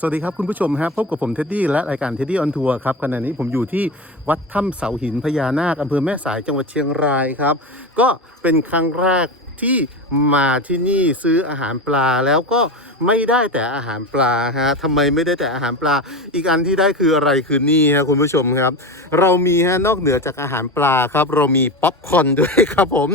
สวัสดีครับคุณผู้ชมฮะพบกับผมเท็ดดี้และรายการเท็ดดี้ออนทัวร์ครับขณะนี้ผมอยู่ที่วัดถ้ำเสาหินพญานาคอำเภอแม่สายจังหวัดเชียงรายครับ ก็เป็นครั้งแรก ที่มาที่นี่ซื้ออาหารปลาแล้วก็ไม่ได้แต่อาหารปลาฮะทำไมไม่ได้แต่อาหารปลา อีกอันที่ได้คืออะไรคือนี่ฮะคุณผู้ชมครับ เรามีฮะนอกเหนือจากอาหารปลาครับ เรามีป๊อปคอนด้วยครับผม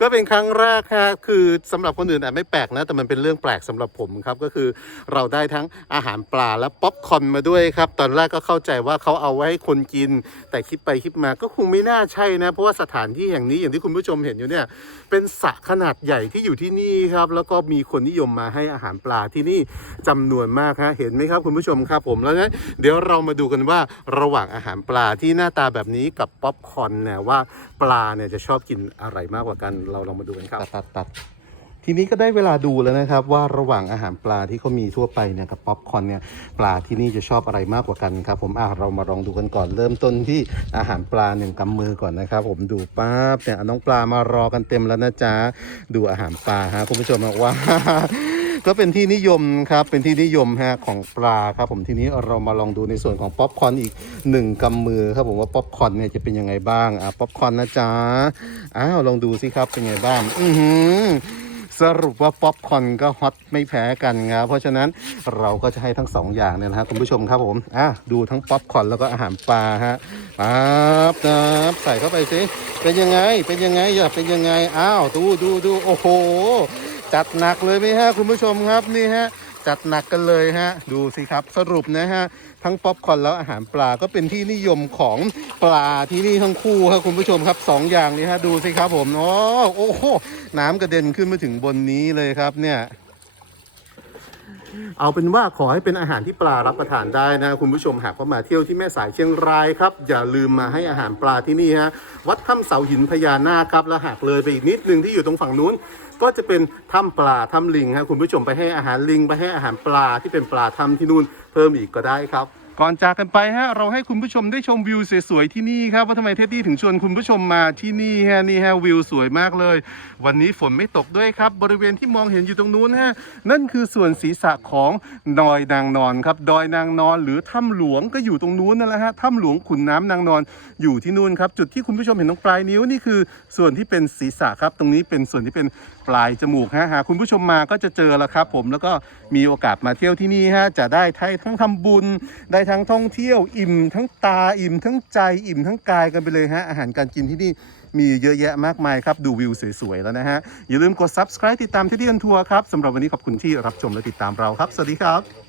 ก็เป็นครั้งแรกฮะคือสำหรับคนอื่นอาจไม่แปลกนะ แต่มันเป็นเรื่องแปลกสำหรับผมครับก็คือเราได้ทั้งอาหารปลาและป๊อปคอนมาด้วยครับตอนแรกก็เข้าใจว่าเขาเอาไว้ให้คนกิน แต่คิดไปคิดมาก็คงไม่น่าใช่นะ เพราะว่าสถานที่แห่งนี้อย่างที่คุณผู้ชมเห็นอยู่เนี่ยเป็นสระขนาดใหญ่ที่อยู่ที่นี่ครับ แล้วก็มีคนนิยมมาให้อาหารปลาที่นี่จำนวนมากฮะเห็นไหมครับคุณผู้ชมครับผมแล้วนี้เดี๋ยวเรามาดูกันว่าระหว่างอาหารปลาที่หน้าตาแบบนี้กับป๊อปคอร์นเนี่ยว่าปลาเนี่ยจะชอบกินอะไรมากกว่ากันเราลองมาดูกันครับ ตัดตัด ทีนี้ก็ได้เวลาดูแล้วนะครับ ว่าระหว่างอาหารปลาที่เขามีทั่วไปเนี่ยกับป๊อปคอนเนี่ยปลาที่นี่จะชอบอะไรมากกว่ากันครับ ผมอะเรามาลองดูกันก่อน เริ่มต้นที่อาหารปลาหนึ่งกำมือก่อนนะครับ ผมดูปั๊บเนี่ยน้องปลามารอกันเต็มแล้วนะจ๊ะดูอาหารปลาฮะคุณผู้ชมบอกว่าก็เป็นที่นิยมครับเป็นที่นิยมฮะของปลาครับผมทีนี้เรามาลองดูในส่วนของป๊อปคอนอีกหนึ่งกำมือครับผมว่าป๊อปคอนเนี่ยจะเป็นยังไงบ้างอะป๊อปคอนนะจ๊ะอ้าวลองดูสิครับเป็นไงบ้าง อือหือ สรุปว่าป๊อปคอนก็ฮอตไม่แพ้กันครับเพราะฉะนั้นเราก็จะให้ทั้งสองอย่างเนี่ยนะฮะคุณผู้ชมครับผมอะดูทั้งป๊อปคอนแล้วก็อาหารปลาฮะปั๊บนะใส่เข้าไปสิเป็นยังไงเป็นยังไงอย่าเป็นยังไงอ้าวดูดูดูโอ้โหจัดหนักเลยไหมฮะคุณผู้ชมครับนี่ฮะ จัดหนักกันเลยฮะ ดูสิครับสรุปนะฮะ ทั้งป๊อปคอร์นแล้วอาหารปลาก็เป็นที่นิยมของปลาที่นี่ทั้งคู่ครับคุณผู้ชมครับสองอย่างนี้ฮะดูสิครับผมโอ้โหน้ำกระเด็นขึ้นมาถึงบนนี้เลยครับเนี่ย เอาเป็นว่าขอให้เป็นอาหารที่ปลารับประทานได้นะคุณผู้ชมหากว่ามาเที่ยวที่แม่สายเชียงรายครับ อย่าลืมมาให้อาหารปลาที่นี่ฮะวัดถ้ำเสาหินพญานาคครับแล้วหากเลยไปอีกนิดนึงที่อยู่ตรงฝั่งนู้น ก็จะเป็นถ้ำปลาถ้ำลิงฮะคุณผู้ชมไปให้อาหารลิง ไปให้อาหารปลาที่เป็นปลาถ้ำที่นู่นเพิ่มอีกก็ได้ครับ ก่อนจากกันไปฮะเราให้คุณผู้ชมได้ชมวิวสวยๆที่นี่ครับว่าทำไมเท็ดดี้ถึงชวนคุณผู้ชมมาที่นี่ฮะนี่ฮะวิวสวยมากเลย วันนี้ฝนไม่ตกด้วยครับ บริเวณที่มองเห็นอยู่ตรงนู้นฮะนั่นคือส่วนศีรษะของดอยนางนอนครับดอยนางนอนหรือถ้ำหลวงก็อยู่ตรงนู้นนั่นแหละฮะถ้ำหลวงขุนน้ำนางนอนอยู่ที่นู่นครับจุดที่คุณผู้ชมเห็นตรงปลายนิ้วนี่คือส่วนที่เป็นศีรษะครับ ตรงนี้เป็นส่วนที่เป็น ปลายจมูกฮะหากคุณผู้ชมมาก็จะเจอแล้วครับ ผมแล้วก็มีโอกาสมาเที่ยวที่นี่ฮะจะได้ทั้งทำบุญ ได้ทั้งท่องเที่ยวอิ่ม ทั้งตาอิ่ม ทั้งใจอิ่มทั้งกายกันไปเลยฮะอาหารการกินที่นี่มีเยอะแยะมากมายครับดูวิวสวยๆแล้วนะฮะอย่าลืมกด subscribe ติดตามที่เดียนทัวร์ครับสำหรับวันนี้ขอบคุณที่รับชมและติดตามเราครับ สวัสดีครับ